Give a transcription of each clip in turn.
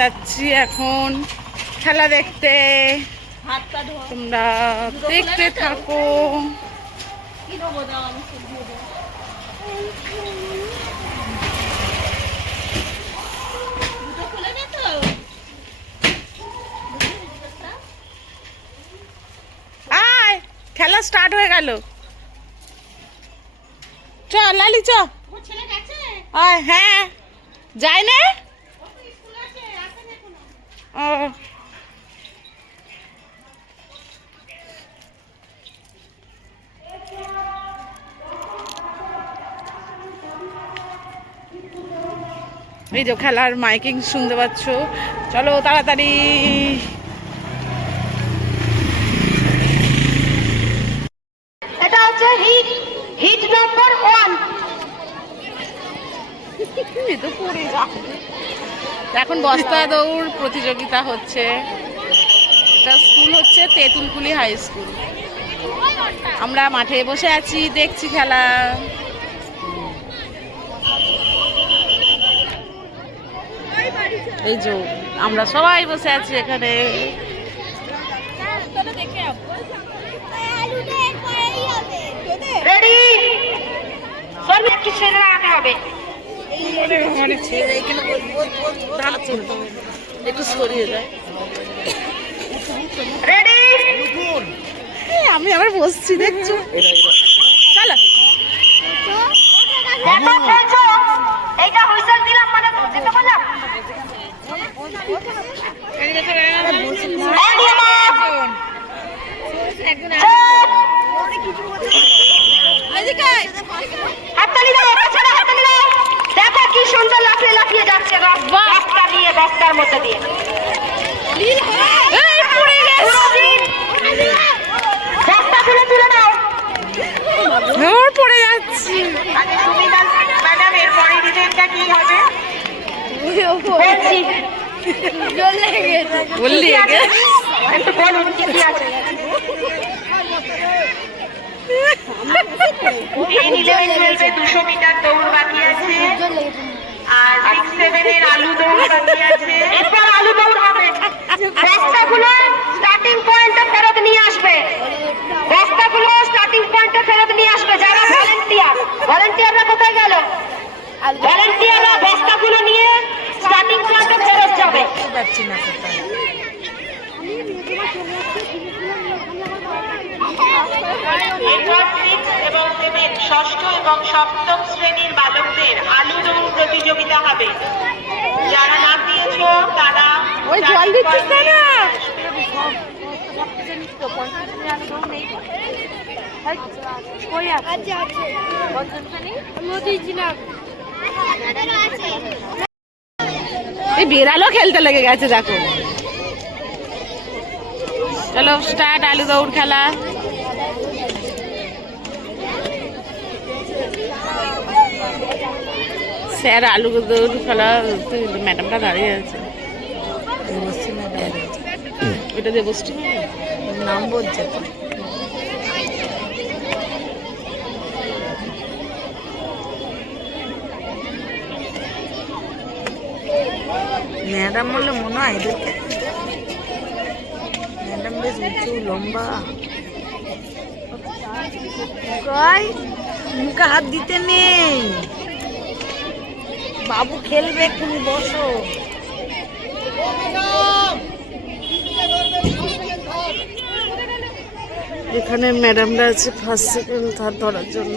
যাচ্ছি এখন খেলা দেখতে। তোমরা দেখতে থাকো। আয় খেলা স্টার্ট হয়ে গেল। চ লালি চ। গেছে? আয় হ্যাঁ। যায় না ও তো স্কুল আছে আসেনি এখনও ও এই যে খেলার মাইকিং শুনতে পাচ্ছ। চলো তাড়াতাড়ি। এটা হচ্ছে হিট হিট নাম্বার ওয়ান তো পড়ে যা এখন বস্তা দৌড় প্রতিযোগিতা হচ্ছে। এটা স্কুল হচ্ছে তেঁতুলকুলি হাই স্কুল। আমরা মাঠে বসে আছি দেখছি খেলা। এই যে আমরা সবাই বসে আছি এখানে। রেডি সব একটু ছেড়ে হবে। মানে ছেলে এখানে দাঁড়াচ্ছে একটু সরিয়ে যায় রেডি আমি আবার বসছি দেখছ? চলো। দেখো খেলছো? এইটা হুইসেল দিলাম মানে দিতে বললাম অডিও লাফিয়ে যাচ্ছে রস বাহ। বস্তা নিয়ে বস্তার মধ্যে দিয়ে। এই, পড়ে তুলে নাও। যাচ্ছি। আগে ম্যাডাম এর পরের ইভেন্টটা কি হবে? বলছি বললি একটু বলুন কি কি আছে টেন ইলেভেন দুশো মিটার দৌড় বাকি আছে। আর সিক্স সেভেনের আলু দৌড় বাকি আছে। এরপর আলু দৌড় হবে। বস্তাগুলো স্টার্টিং পয়েন্টে ফেরত নিয়ে আসবে। বস্তাগুলো স্টার্টিং পয়েন্টে ফেরত নিয়ে আসবে। যারা ভলেন্টিয়ার ভলেন্টিয়াররা কোথায় গেল? ভলেন্টিয়াররা বস্তাগুলো নিয়ে স্টার্টিং পয়েন্টে ফেরত যাবে। এবং ষষ্ঠ এবং সপ্তম শ্রেণির বালকদের আলু দৌড় প্রতিযোগিতা হবে। যারা না দিয়েছ তারা ওই জল দিচ্ছিস না এই বেড়ালো খেলতে লেগে গেছে দেখো। চলো স্টার্ট আলু দৌড় খেলা। স্যার আলু খেলা ম্যাডামটা দাঁড়িয়ে আছে। ওইটা দেবশ্রী নাম বলছে ম্যাডাম বললে মনে হয় এদেরকে। ম্যাডাম বেশ উঁচু লম্বা। কই? মুখে হাত দিতে নেই। বাবু খেলবে তুমি বসো। এখানে ম্যাডামরা আছে ফার্স্ট সেকেন্ড থার্ড ধরার জন্য।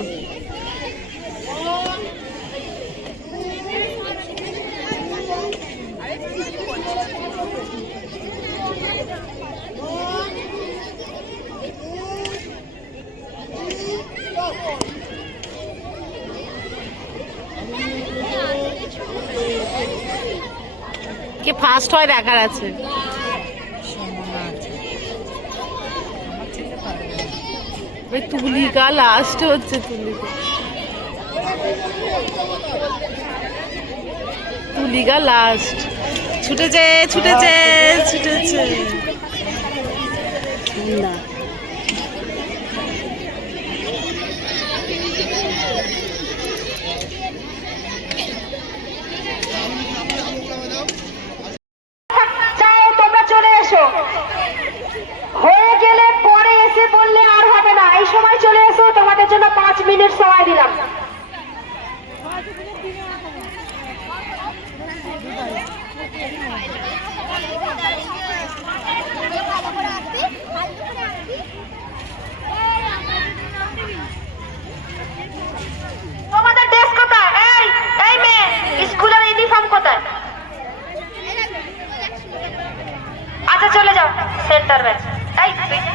কে ফার্স্ট হয় দেখার আছে। তুলিকা লাস্ট হচ্ছে তুলিকা। তুলিকা লাস্ট ছুটেছে ছুটেছে ছুটেছে। না। দিলাম তোমাদের ড্রেস কোথায় এই এই মেয়ে স্কুলের ইউনিফর্ম কোথায় আচ্ছা চলে যাও সেন্টার ব্যাচ এই তুই যা।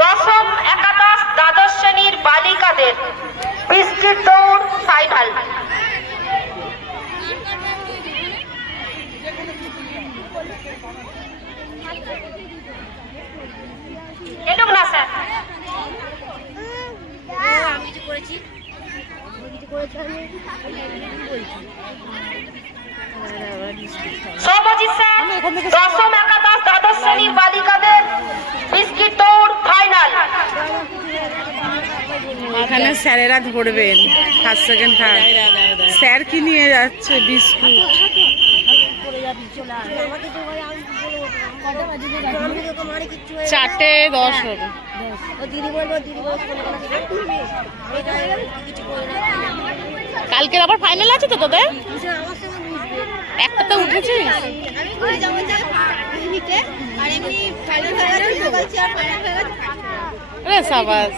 দশম একাদশ দ্বাদশ শ্রেণির বালিকাদের বৃষ্টির দৌড় ফাইনাল দশম একাদশ দ্বাদশ শ্রেণির বালিকাদের বিস্কিট দৌড় ফাইনাল। এখানে স্যারেরা ধরবেন ফার্স্ট সেকেন্ড স্যার কি নিয়ে যাচ্ছে বিস্কুট? চারটে দশ হবে কালকের আবার ফাইনাল আছে তো তোদের? আমার একটা তো উঠেছিস? হিটে আর এমনি ফাইনাল হয়ে গেছে বলছি আর ফাইনাল হয়ে গেছে রে সাবাস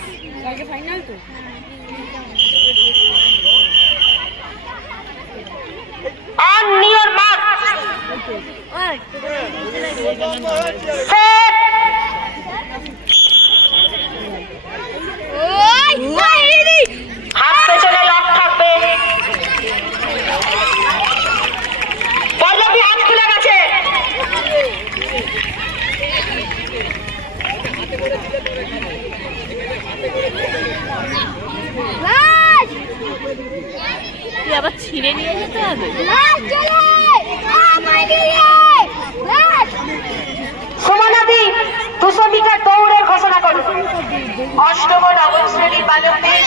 অন নিয়র মার্ক সেট হাত পেছনে লক থাকবে। পল্লবী হাত খুলে গেছে। তুই আবার ছিঁড়ে নিয়ে যেতে হবে? দুশো মিটার দৌড়ের ঘোষণা করুন অষ্টম নবম শ্রেণির বালকদের